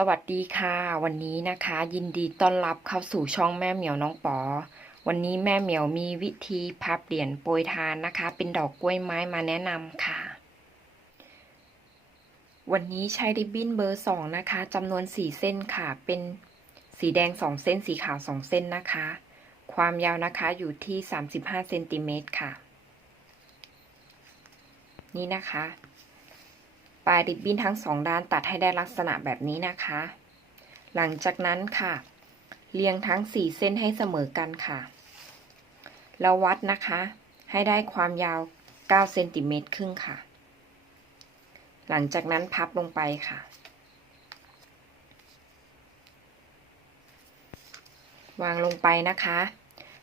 สวัสดีค่ะ วันนี้นะคะ ยินดีต้อนรับเข้าสู่ช่องแม่เหมียวน้องปอ วันนี้แม่เหมียวมีวิธีพับเหรียญโปรยทานนะคะ เป็นดอกกล้วยไม้มาแนะนำค่ะ วันนี้ใช้ริบบิ้นเบอร์สองนะคะจำนวนสี่เส้นค่ะ เป็นสีแดงสองเส้นสีขาวสองเส้นนะคะ ความยาวนะคะอยู่ที่สามสิบห้าเซนติเมตรค่ะ นี่นะคะ ปลายริบบิ้นทั้งสองด้านตัดให้ได้ลักษณะแบบนี้นะคะ หลังจากนั้นค่ะ เรียงทั้งสี่เส้นให้เสมอกันค่ะ แล้ววัดนะคะ ให้ได้ความยาว9เซนติเมตรครึ่งค่ะ หลังจากนั้นพับลงไปค่ะ วางลงไปนะคะ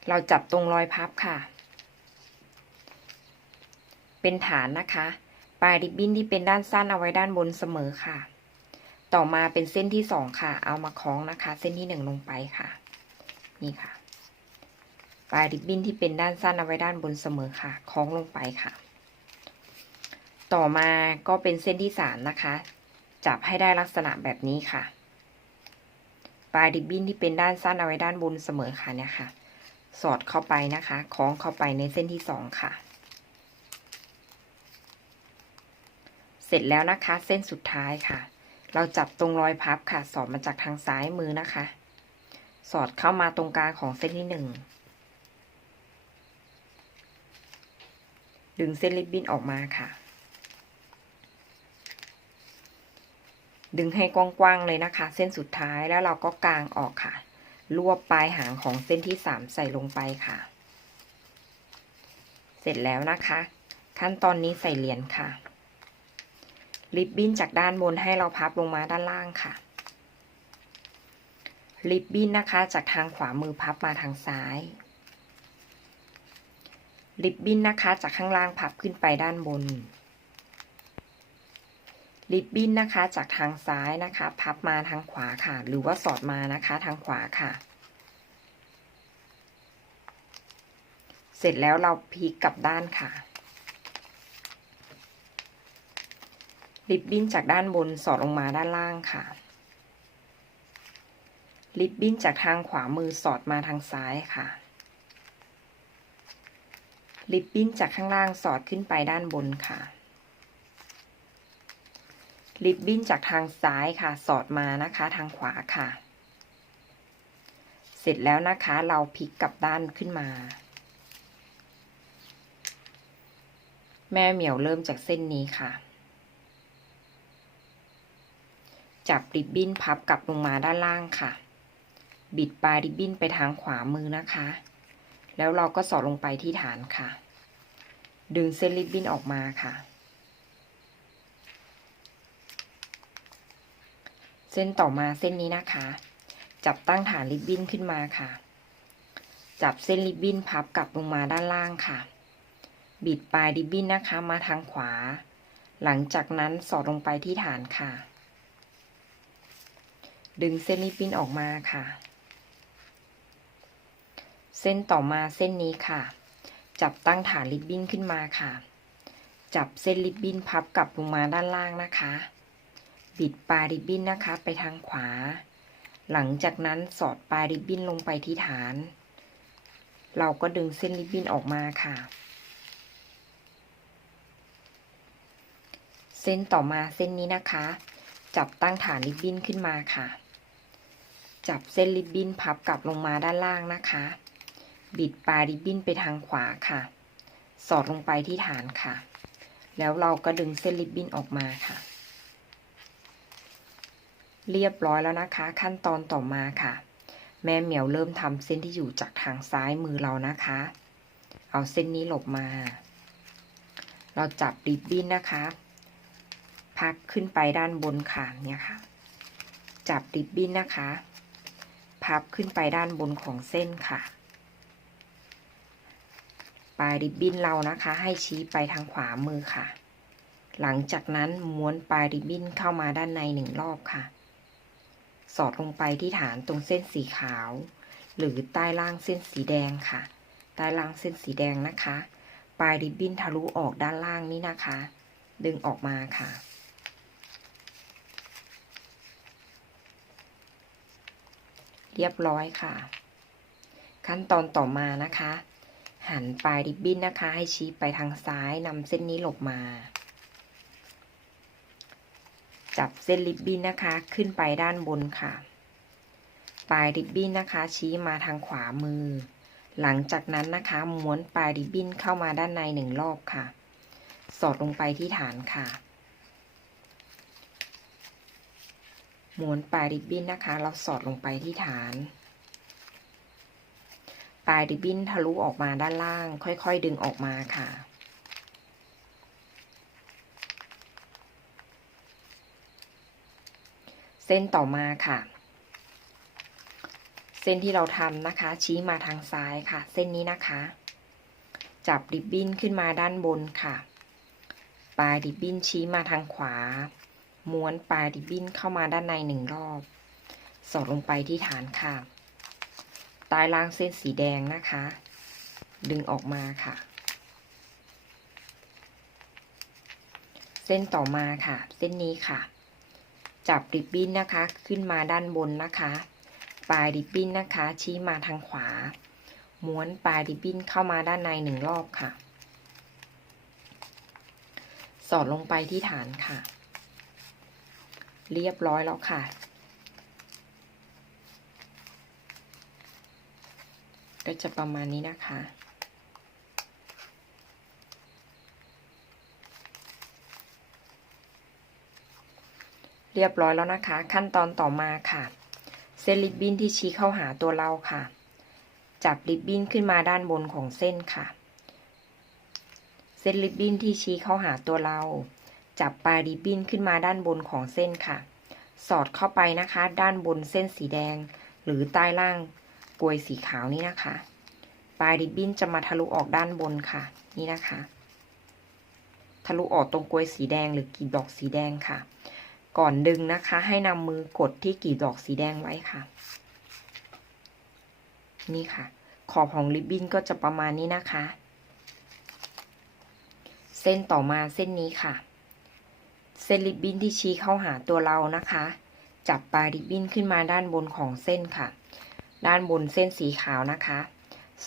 เราจับตรงรอยพับค่ะ เป็นฐานนะคะ ปลายริบบิ้นที่เป็นด้านสั้นเอาไว้ด้านบนเสมอค่ะ ต่อมาเป็นเส้นที่สองค่ะ เอามาคล้องนะคะ เส้นที่หนึ่งลงไปค่ะ นี่ค่ะ ปลายริบบิ้นที่เป็นด้านสั้นเอาไว้ด้านบนเสมอค่ะ คล้องลงไปค่ะ ต่อมาก็เป็นเส้นที่สามนะคะ จับให้ได้ลักษณะแบบนี้ค่ะ ปลายริบบิ้นที่เป็นด้านสั้นเอาไว้ด้านบนเสมอค่ะเนี่ยค่ะ สอดเข้าไปนะคะ คล้องเข้าไปในเส้นที่สองค่ะ เส ร็จแล้วนะคะ เส้นสุดท้ายค่ะ เราจับตรงรอยพับค่ะ สอดมาจากทางซ้ายมือนะคะ สอดเข้ามาตรงกลางของเส้นที่หนึ่งดึงเส้นริบบิ้นออกมาค่ะ ดึงให้กว้างๆเลยนะคะ เส้นสุดท้ายแล้วเราก็กางออกค่ะ รวบปลายหางของเส้นที่สามใส่ลงไปค่ะ เสร็จแล้วนะคะ ขั้นตอนนี้ใส่เหรียญค่ะ ริบบิ้นจากด้านบนให้เราพับลงมาด้านล่างค่ะ ริบบิ้นนะคะจากทางขวามือพับมาทางซ้าย ริบบิ้นนะคะจากข้างล่างพับขึ้นไปด้านบน ริบบิ้นนะคะจากทางซ้ายนะคะ พับมาทางขวาค่ะ หรือว่าสอดมานะคะทางขวาค่ะ เสร็จแล้วเราพลิกกลับด้านค่ะ ริบบิ้นจากด้านบนสอดลงมาด้านล่างค่ะริบบิ้นจากทางขวามือสอดมาทางซ้ายค่ะริบบิ้นจากข้างล่างสอดขึ้นไปด้านบนค่ะริบบิ้นจากทางซ้ายค่ะ สอดมานะคะทางขวาค่ะ เสร็จแล้วนะคะเราพลิกกลับด้านขึ้นมา แม่เหมียวเริ่มจากเส้นนี้ค่ะ จับริบบิ้นพับกลับลงมาด้านล่างค่ะ บิดปลายริบบิ้นไปทางขวามือนะคะ แล้วเราก็สอดลงไปที่ฐานค่ะ ดึงเส้นริบบิ้นออกมาค่ะ เส้นต่อมาเส้นนี้นะคะ จับตั้งฐานริบบิ้นขึ้นมาค่ะ จับเส้นริบบิ้นพับกลับลงมาด้านล่างค่ะ บิดปลายริบบิ้นนะคะมาทางขวา หลังจากนั้นสอดลงไปที่ฐานค่ะ ดึงเส้นริบบิ้นออกมาค่ะ เส้นต่อมาเส้นนี้ค่ะ จับตั้งฐานริบบิ้นขึ้นมาค่ะ จับเส้นริบบิ้นพับกลับลงมาด้านล่างนะคะ บิดปลายริบบิ้นนะคะไปทางขวา หลังจากนั้นสอดปลายริบบิ้นลงไปที่ฐาน เราก็ดึงเส้นริบบิ้นออกมาค่ะ เส้นต่อมาเส้นนี้นะคะจับตั้งฐานริบบิ้นขึ้นมาค่ะ จับเส้นริบบิ้นพับกลับลงมาด้านล่างนะคะ บิดปลายริบบิ้นไปทางขวาค่ะ สอดลงไปที่ฐานค่ะ แล้วเราก็ดึงเส้นริบบิ้นออกมาค่ะ เรียบร้อยแล้วนะคะ ขั้นตอนต่อมาค่ะ แม่เหมียวเริ่มทำเส้นที่อยู่จากทางซ้ายมือเรานะคะ เอาเส้นนี้หลบมา เราจับริบบิ้นนะคะ พักขึ้นไปด้านบนค่ะเนี่ยค่ะจับริบบิ้นนะคะ พับขึ้นไปด้านบนของเส้นค่ะ ปลายริบบิ้นเรานะคะ ให้ชี้ไปทางขวามือค่ะ หลังจากนั้นม้วนปลายริบบิ้นเข้ามาด้านในหนึ่งรอบค่ะ สอดลงไปที่ฐานตรงเส้นสีขาว หรือใต้ล่างเส้นสีแดงค่ะ ใต้ล่างเส้นสีแดงนะคะ ปลายริบบิ้นทะลุออกด้านล่างนี้นะคะ ดึงออกมาค่ะ เรียบร้อยค่ะ ขั้นตอนต่อมานะคะ หันปลายริบบิ้นนะคะ ให้ชี้ไปทางซ้ายนำเส้นนี้หลบมา จับเส้นริบบิ้นนะคะ ขึ้นไปด้านบนค่ะ ปลายริบบิ้นนะคะ ชี้มาทางขวามือ หลังจากนั้นนะคะม้วนปลายริบบิ้นเข้ามาด้านในหนึ่งรอบค่ะ สอดลงไปที่ฐานค่ะ ม้วนปลายริบบิ้นนะคะ เราสอดลงไปที่ฐาน ปลายริบบิ้นทะลุออกมาด้านล่าง ค่อยๆ ดึงออกมาค่ะ เส้นต่อมาค่ะ เส้นที่เราทำนะคะ ชี้มาทางซ้ายค่ะ เส้นนี้นะคะ จับริบบิ้นขึ้นมาด้านบนค่ะ ปลายริบบิ้นชี้มาทางขวา ม้วนปลายริบบิ้นเข้ามาด้านในหนึ่งรอบ สอดลงไปที่ฐานค่ะ ใต้ล่างเส้นสีแดงนะคะ ดึงออกมาค่ะ เส้นต่อมาค่ะ เส้นนี้ค่ะ จับริบบิ้นนะคะ ขึ้นมาด้านบนนะคะ ปลายริบบิ้นนะคะ ชี้มาทางขวา ม้วนปลายริบบิ้นเข้ามาด้านในหนึ่งรอบค่ะ สอดลงไปที่ฐานค่ะ เรียบร้อยแล้วค่ะ ก็จะประมาณนี้นะคะ เรียบร้อยแล้วนะคะ ขั้นตอนต่อมาค่ะ เส้นริบบิ้นที่ชี้เข้าหาตัวเราค่ะ จับริบบิ้นขึ้นมาด้านบนของเส้นค่ะ เส้นริบบิ้นที่ชี้เข้าหาตัวเรา จับปลายริบบิ้นขึ้นมาด้านบนของเส้นค่ะ สอดเข้าไปนะคะ ด้านบนเส้นสีแดง หรือใต้ล่างกลวยสีขาวนี่นะคะ ปลายริบบิ้นจะมาทะลุออกด้านบนค่ะ นี่นะคะ ทะลุออกตรงกลวยสีแดงหรือกีบดอกสีแดงค่ะ ก่อนดึงนะคะ ให้นำมือกดที่กีบดอกสีแดงไว้ค่ะ นี่ค่ะ ขอบของริบบิ้นก็จะประมาณนี้นะคะ เส้นต่อมาเส้นนี้ค่ะ เส้นริบบิ้นที่ชี้เข้าหาตัวเรานะคะ จับปลายริบบิ้นขึ้นมาด้านบนของเส้นค่ะ ด้านบนเส้นสีขาวนะคะ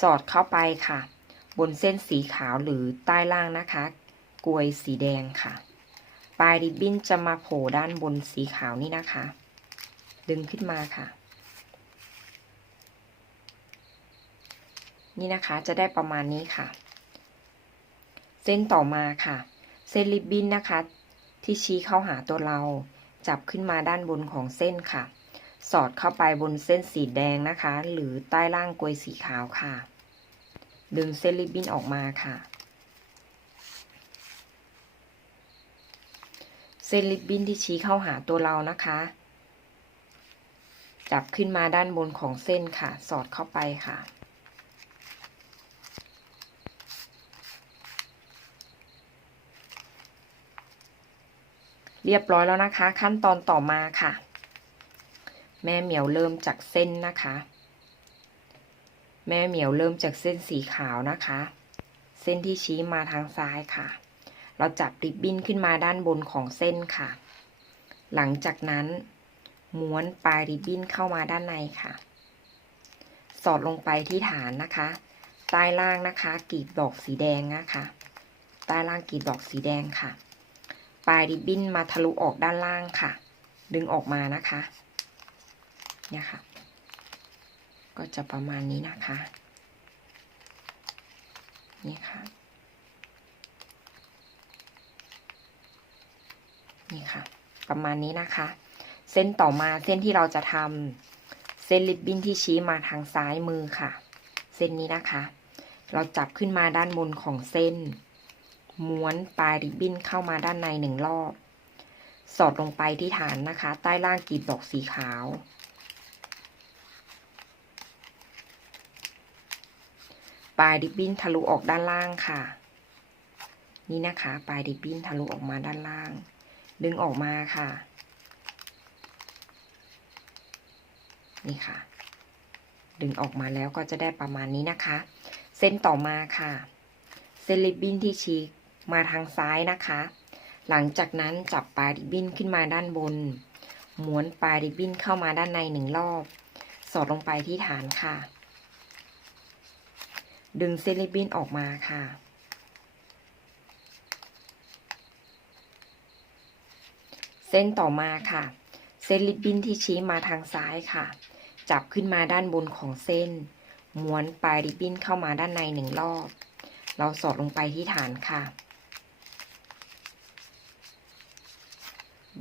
สอดเข้าไปค่ะ บนเส้นสีขาวหรือใต้ล่างนะคะ กลวยสีแดงค่ะ ปลายริบบิ้นจะมาโผล่ด้านบนสีขาวนี่นะคะ ดึงขึ้นมาค่ะ นี่นะคะจะได้ประมาณนี้ค่ะ เส้นต่อมาค่ะ เส้นริบบิ้นนะคะ ที่ชี้เข้าหาตัวเรา จับขึ้นมาด้านบนของเส้นค่ะ สอดเข้าไปบนเส้นสีแดงนะคะ หรือใต้ล่างกลวยสีขาวค่ะ ดึงเส้นริบบิ้นออกมาค่ะ เส้นริบบิ้นที่ชี้เข้าหาตัวเรานะคะ จับขึ้นมาด้านบนของเส้นค่ะ สอดเข้าไปค่ะ เรียบร้อยแล้วนะคะ ขั้นตอนต่อมาค่ะ แม่เหมียวเริ่มจากเส้นนะคะ แม่เหมียวเริ่มจากเส้นสีขาวนะคะ เส้นที่ชี้มาทางซ้ายค่ะ เราจับริบบิ้นขึ้นมาด้านบนของเส้นค่ะ หลังจากนั้นม้วนปลายริบบิ้นเข้ามาด้านในค่ะ สอดลงไปที่ฐานนะคะ ใต้ล่างนะคะกีบดอกสีแดงนะคะ ใต้ล่างกีบดอกสีแดงค่ะ ปลายริบบิ้นมาทะลุออกด้านล่างค่ะ ดึงออกมานะคะ เนี่ยค่ะ ก็จะประมาณนี้นะคะ นี่ค่ะ นี่ค่ะ ประมาณนี้นะคะ เส้นต่อมาเส้นที่เราจะทำเส้นริบบิ้นที่ชี้มาทางซ้ายมือค่ะ เส้นนี้นะคะ เราจับขึ้นมาด้านบนของเส้น ม้วนปลายริบบิ้นเข้ามาด้านในหนึ่งรอบ สอดลงไปที่ฐานนะคะ ใต้ล่างกลีบดอกสีขาว ปลายริบบิ้นทะลุออกด้านล่างค่ะ นี่นะคะ ปลายริบบิ้นทะลุออกมาด้านล่าง ดึงออกมาค่ะ นี่ค่ะ ดึงออกมาแล้วก็จะได้ประมาณนี้นะคะ เส้นต่อมาค่ะเส้นริบบิ้นที่ชี้ มาทางซ้ายนะคะ หลังจากนั้นจับปลายริบบิ้นขึ้นมาด้านบน ม้วนปลายริบบิ้นเข้ามาด้านในหนึ่งรอบ สอดลงไปที่ฐานค่ะ ดึงเส้นริบบิ้นออกมาค่ะเส้นต่อมาค่ะ เส้นริบบิ้นที่ชี้มาทางซ้ายค่ะ จับขึ้นมาด้านบนของเส้น ม้วนปลายริบบิ้นเข้ามาด้านในหนึ่งรอบ เราสอดลงไปที่ฐานค่ะ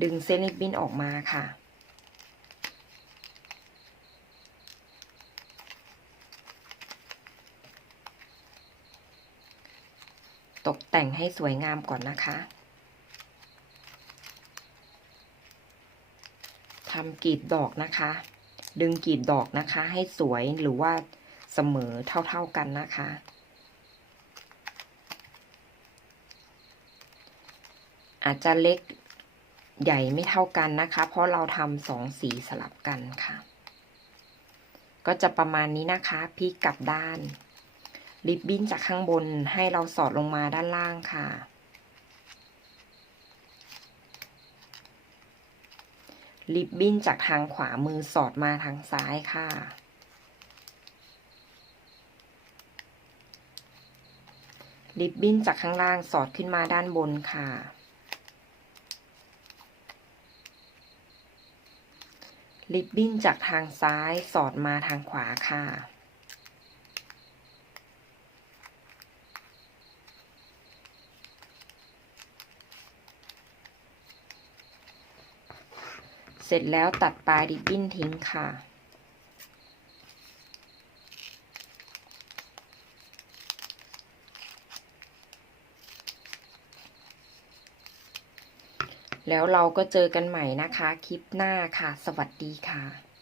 ดึงเส้นริบบิ้นออกมาค่ะ ตกแต่งให้สวยงามก่อนนะคะทำกลีบดอกนะคะ ดึงกลีบดอกนะคะ ให้สวยหรือว่าเสมอเท่าๆกันนะคะอาจจะเล็ก ใหญ่ไม่เท่ากันนะคะ เพราะเราทำสองสีสลับกันค่ะ ก็จะประมาณนี้นะคะพลิกกลับด้าน ริบบิ้นจากข้างบนให้เราสอดลงมาด้านล่างค่ะ ริบบิ้นจากทางขวามือสอดมาทางซ้ายค่ะริบบิ้นจากข้างล่างสอดขึ้นมาด้านบนค่ะ ริบบิ้นจากทางซ้ายสอดมาทางขวาค่ะ เสร็จแล้วตัดปลายริบบิ้นทิ้งค่ะ แล้วเราก็เจอกันใหม่นะคะ คลิปหน้าค่ะ สวัสดีค่ะ